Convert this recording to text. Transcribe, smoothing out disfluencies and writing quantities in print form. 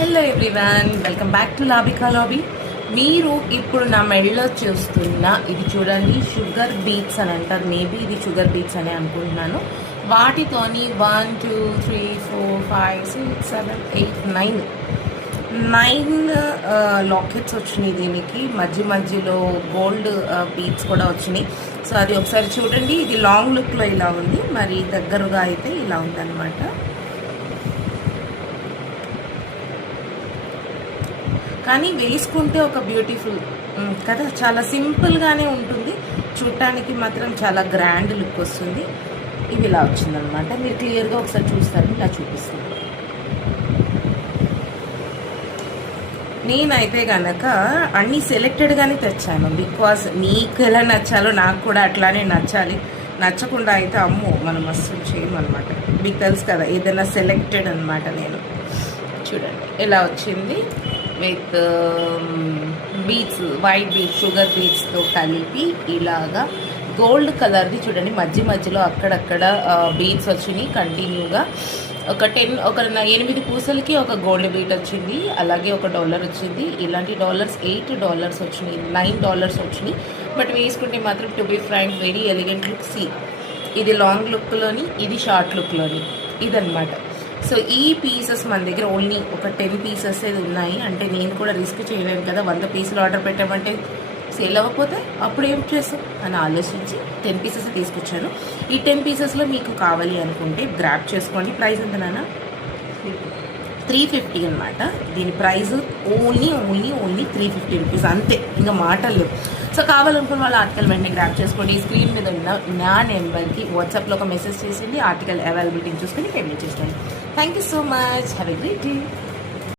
Hello everyone, welcome back to లాబికా lobby. మీరు ఇప్పుడు నా మెడలో చూస్తున్న ఇది చూడండి, షుగర్ బీట్స్ అని అంటారు. మేబీ ఇది షుగర్ బీట్స్ అనే అనుకుంటున్నాను. వాటితోని 1 2 3 4 5 6 7 8 9 లాకెట్స్ వచ్చినాయి. దీనికి మధ్యలో గోల్డ్ బీట్స్ కూడా వచ్చినాయి. సో అది ఒకసారి చూడండి. ఇది లాంగ్ లుక్లో ఇలా ఉంది, మరి దగ్గరగా అయితే ఇలా ఉందన్నమాట. కానీ వేసుకుంటే ఒక బ్యూటిఫుల్ కదా, చాలా సింపుల్గానే ఉంటుంది. చూడటానికి మాత్రం చాలా గ్రాండ్ లుక్ వస్తుంది. ఇవి ఇలా వచ్చిందనమాట. మీరు క్లియర్గా ఒకసారి చూస్తారు, ఇలా చూపిస్తాను. నేనైతే కనుక అన్నీ సెలెక్టెడ్గానే తెచ్చాను. బికాస్ మీకు ఎలా నచ్చాలో నాకు కూడా అట్లానే నచ్చాలి. నచ్చకుండా అయితే అమ్మో మనం అస్సలు చేయమన్నమాట. మీకు తెలుసు కదా, ఏదైనా సెలెక్టెడ్ అనమాట. నేను చూడండి ఎలా వచ్చింది with beets, white beets, sugar బీట్స్తో కలిపి ఇలాగా గోల్డ్ కలర్ది చూడండి. మధ్యలో అక్కడక్కడ బీట్స్ వచ్చినాయి కంటిన్యూగా. ఒక 8 పూసలకి ఒక గోల్డ్ బీట్ వచ్చింది. అలాగే $1 వచ్చింది. ఇలాంటి $8 వచ్చినాయి, $9 వచ్చినాయి. బట్ వేసుకుంటే మాత్రం to be frank very elegant look. ఇది లాంగ్ లుక్లోని, ఇది షార్ట్ లుక్లోని, ఇదనమాట. సో ఈ పీసెస్ మన దగ్గర ఓన్లీ ఒక 10 పీసెస్ ఉన్నాయి. అంటే నేను కూడా రిస్క్ చేయలేను కదా, 100 పీసులు ఆర్డర్ పెట్టామంటే సేల్ అవ్వకపోతే అప్పుడు ఏం చేస్తాం అని ఆలోచించి 10 పీసెస్ తీసుకొచ్చాను. ఈ 10 పీసెస్లో మీకు కావాలి అనుకుంటే గ్రాప్ చేసుకోండి. ప్రైస్ ఎంత నాన్న? 350 అనమాట. దీని ప్రైస్ ఓన్లీ 350 రూపీస్, అంతే, ఇంకా మాటలు. సో కావాలనుకున్న వాళ్ళు ఆర్టికల్ వెంటనే గ్రాప్ చేసుకోండి. ఈ స్క్రీన్ మీద ఉన్న నా నెంబర్కి వాట్సాప్లో ఒక మెసేజ్ చేసింది, ఆర్టికల్ అవైలబిలిటీని చూసుకొని పేమెంట్ చేసేయండి. Thank you so much. Have a great day.